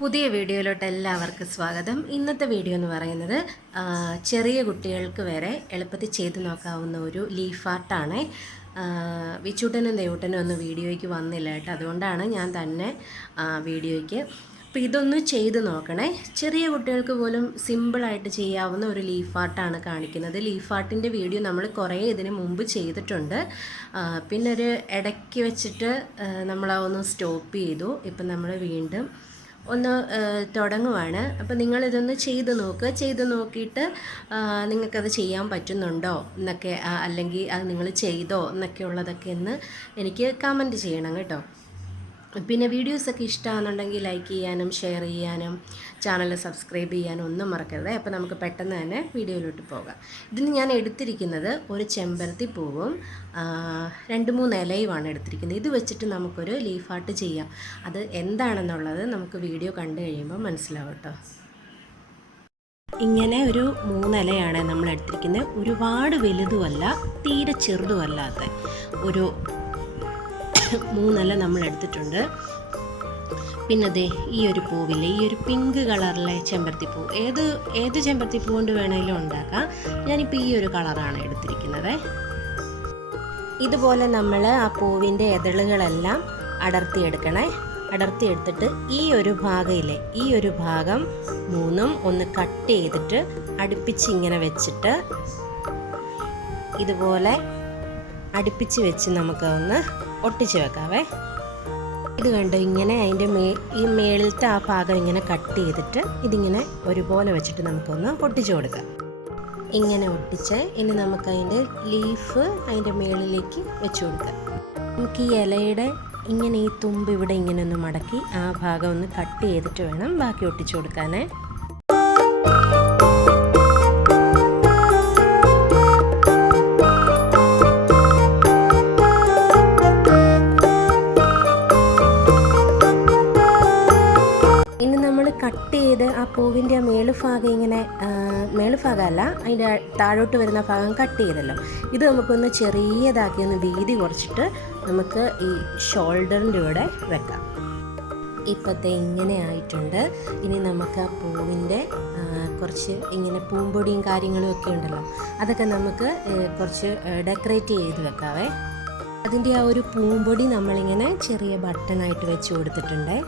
പുതിയ വീഡിയോയിലോട്ട് എല്ലാവർക്കും സ്വാഗതം. ഇന്നത്തെ വീഡിയോ എന്ന് പറയുന്നത് ചെറിയ കുട്ടികൾക്ക് വരെ എളുപ്പത്തിൽ ചെയ്ത് നോക്കാവുന്ന ഒരു ലീഫ് ആർട്ടാണ്. വിച്ചൂട്ടനും ദേവൂട്ടനും ഒന്നും വീഡിയോയ്ക്ക് വന്നില്ല കേട്ടോ, അതുകൊണ്ടാണ് ഞാൻ തന്നെ വീഡിയോയ്ക്ക്. അപ്പോൾ ഇതൊന്ന് ചെയ്ത് നോക്കണേ. ചെറിയ കുട്ടികൾക്ക് പോലും സിമ്പിളായിട്ട് ചെയ്യാവുന്ന ഒരു ലീഫ് ആർട്ടാണ് കാണിക്കുന്നത്. ലീഫ് ആർട്ടിൻ്റെ വീഡിയോ നമ്മൾ കുറേ ഇതിന് മുമ്പ് ചെയ്തിട്ടുണ്ട്. പിന്നെ ഒരു ഇടയ്ക്ക് വെച്ചിട്ട് നമ്മളതൊന്ന് സ്റ്റോപ്പ് ചെയ്തു. ഇപ്പം നമ്മൾ വീണ്ടും ഒന്ന് തുടങ്ങുവാണ്. അപ്പോൾ നിങ്ങളിതൊന്ന് ചെയ്ത് നോക്കുക. ചെയ്ത് നോക്കിയിട്ട് നിങ്ങൾക്കത് ചെയ്യാൻ പറ്റുന്നുണ്ടോ എന്നൊക്കെ, അല്ലെങ്കിൽ അത് നിങ്ങൾ ചെയ്തോ എന്നൊക്കെ ഉള്ളതൊക്കെ ഒന്ന് എനിക്ക് കമൻറ്റ് ചെയ്യണം കേട്ടോ. പിന്നെ വീഡിയോസൊക്കെ ഇഷ്ടമാണെന്നുണ്ടെങ്കിൽ ലൈക്ക് ചെയ്യാനും ഷെയർ ചെയ്യാനും ചാനൽ സബ്സ്ക്രൈബ് ചെയ്യാനും ഒന്നും മറക്കരുത്. അപ്പോൾ നമുക്ക് പെട്ടെന്ന് തന്നെ വീഡിയോയിലോട്ട് പോകാം. ഇതിന് ഞാൻ എടുത്തിരിക്കുന്നത് ഒരു ചെമ്പരത്തി പൂവും 2-3 ഇലയുമാണ് എടുത്തിരിക്കുന്നത്. ഇത് വെച്ചിട്ട് നമുക്കൊരു ലീഫ് ആർട്ട് ചെയ്യാം. അത് എന്താണെന്നുള്ളത് നമുക്ക് വീഡിയോ കണ്ടു കഴിയുമ്പോൾ മനസ്സിലാവും കേട്ടോ. ഇങ്ങനെ ഒരു 3 ഇലയാണ് നമ്മൾ എടുത്തിരിക്കുന്നത്. ഒരുപാട് വലുതുമല്ല, തീരെ ചെറുതുമല്ലാത്ത ഒരു 3 ഇല നമ്മൾ എടുത്തിട്ടുണ്ട്. പിന്നെ ദേ ഈ ഒരു പൂവില്ലേ, ഈ ഒരു പിങ്ക് കളറിലെ ചെമ്പരത്തിപ്പൂ, ഏത് ചെമ്പരത്തിപ്പൂ കൊണ്ട് വേണമെങ്കിലും ഉണ്ടാക്കാം. ഞാനിപ്പോൾ ഈ ഒരു കളറാണ് എടുത്തിരിക്കുന്നത്. ഇതുപോലെ നമ്മൾ ആ പൂവിൻ്റെ ഇതളുകളെല്ലാം അടർത്തിയെടുക്കണേ. അടർത്തിയെടുത്തിട്ട് ഈ ഒരു ഭാഗമില്ലേ, ഈ ഒരു ഭാഗം 3 ഒന്ന് കട്ട് ചെയ്തിട്ട് അടുപ്പിച്ച് ഇങ്ങനെ വെച്ചിട്ട് ഇതുപോലെ അടുപ്പിച്ച് വെച്ച് നമുക്കൊന്ന് ഒട്ടിച്ച് വെക്കാവേ. ഇത് കണ്ടോ, ഇങ്ങനെ അതിൻ്റെ ഈ മേളിലത്തെ ആ ഭാഗം ഇങ്ങനെ കട്ട് ചെയ്തിട്ട് ഇതിങ്ങനെ ഒരുപോലെ വെച്ചിട്ട് നമുക്കൊന്ന് ഒട്ടിച്ച് കൊടുക്കാം. ഇങ്ങനെ ഒട്ടിച്ച് ഇനി നമുക്കതിൻ്റെ ലീഫ് അതിൻ്റെ മേളിലേക്ക് വെച്ച് കൊടുക്കാം. നമുക്ക് ഈ ഇലയുടെ ഇങ്ങനെ ഈ തുമ്പ് ഇവിടെ ഇങ്ങനെ ഒന്ന് മടക്കി ആ ഭാഗം ഒന്ന് കട്ട് ചെയ്തിട്ട് വേണം ബാക്കി ഒട്ടിച്ച് കൊടുക്കാനേ. കട്ട് ചെയ്ത് ആ പൂവിൻ്റെ മേളുഭാഗം ഇങ്ങനെ, മേളുഭാഗമല്ല അതിൻ്റെ താഴോട്ട് വരുന്ന ഭാഗം കട്ട് ചെയ്തല്ലോ. ഇത് നമുക്കൊന്ന് ചെറിയതാക്കി ഒന്ന് വീതി കുറച്ചിട്ട് നമുക്ക് ഈ ഷോൾഡറിൻ്റെ കൂടെ വെക്കാം. ഇപ്പോഴത്തെ ഇങ്ങനെ ആയിട്ടുണ്ട്. ഇനി നമുക്ക് ആ പൂവിൻ്റെ കുറച്ച് ഇങ്ങനെ പൂമ്പൊടിയും കാര്യങ്ങളും ഒക്കെ ഉണ്ടല്ലോ, അതൊക്കെ നമുക്ക് കുറച്ച് ഡെക്കറേറ്റ് ചെയ്ത് വെക്കാവേ. അതിൻ്റെ ആ ഒരു പൂമ്പൊടി നമ്മളിങ്ങനെ ചെറിയ ബട്ടണായിട്ട് വെച്ച് കൊടുത്തിട്ടുണ്ട്.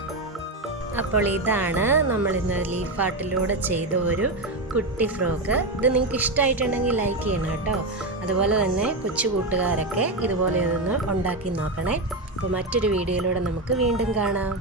അപ്പോൾ ഇതാണ് നമ്മളിന്ന് ലീഫ് ആർട്ടിലൂടെ ചെയ്ത ഒരു കുട്ടി ഫ്രോക്ക്. ഇത് നിങ്ങൾക്ക് ഇഷ്ടമായിട്ടുണ്ടെങ്കിൽ ലൈക്ക് ചെയ്യണം കേട്ടോ. അതുപോലെ തന്നെ കൊച്ചു കൂട്ടുകാരൊക്കെ ഇതുപോലെ ഇതൊന്ന് ഉണ്ടാക്കി നോക്കണേ. അപ്പോൾ മറ്റൊരു വീഡിയോയിലൂടെ നമുക്ക് വീണ്ടും കാണാം.